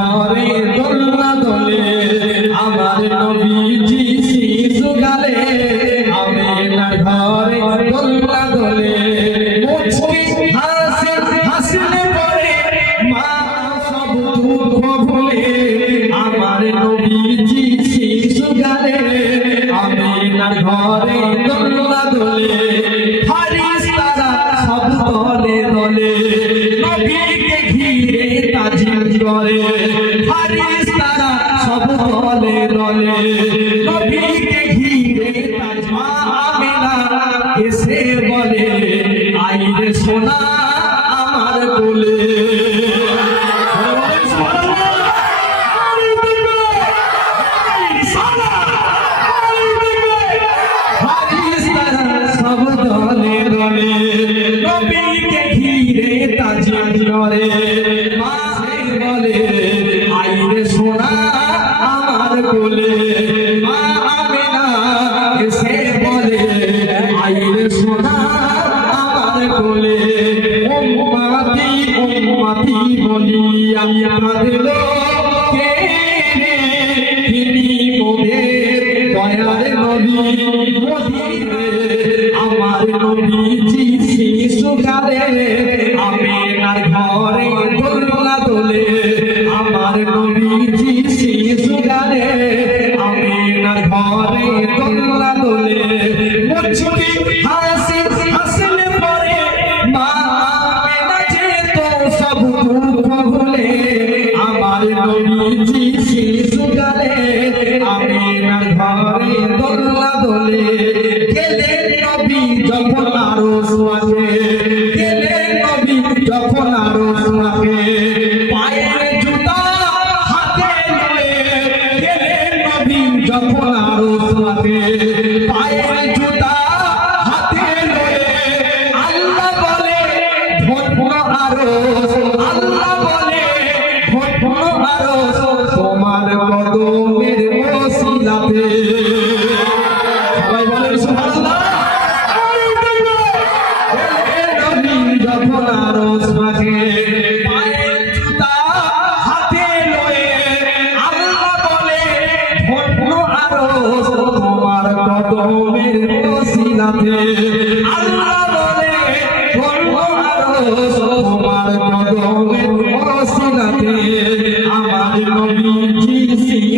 ঘরে দোলনা দোলে, আমার নবীজি শিশু গালে আমি না ঘরে দোলনা দোলে। মুচকি হাসি হাসলে পরে মা সব দুঃখ ভুলে, আমার নবীজি শিশু গালে আমি না ঘরে দোলনা দোলে। হারিস তারা সব দলে দলে, নবী তাজিম করে ফারিস্তারা সব দলে দলে নবীকে ঘিরে তাজিম আমিনা এসে বলে আইরে সোনা আমার কোলে নবীকে ঘিরে মাসে বলে আইরে সোনা, আমার কোলে মা এসে বলে আইরে সোনা, আমার কোলে। উম্মতি উম্মতি কাঁদলো। কে তিনি মোদের আমার নবীজি শিশুকালে আমিনার ঘরে আমিনার ঘরে দোলনা দোলে গেলে নবী যখন আরও সোয়াকে গেলে নবী যখন আরও সোয়াকে পায়ের জুতা হাতে লয়ে গেলে নবী, যখন আরও সোয়াকে। মহমের সিলাতে আল্লাহ বলে বলব আরও তোমার কদমের সিলাতে আমার নবীজি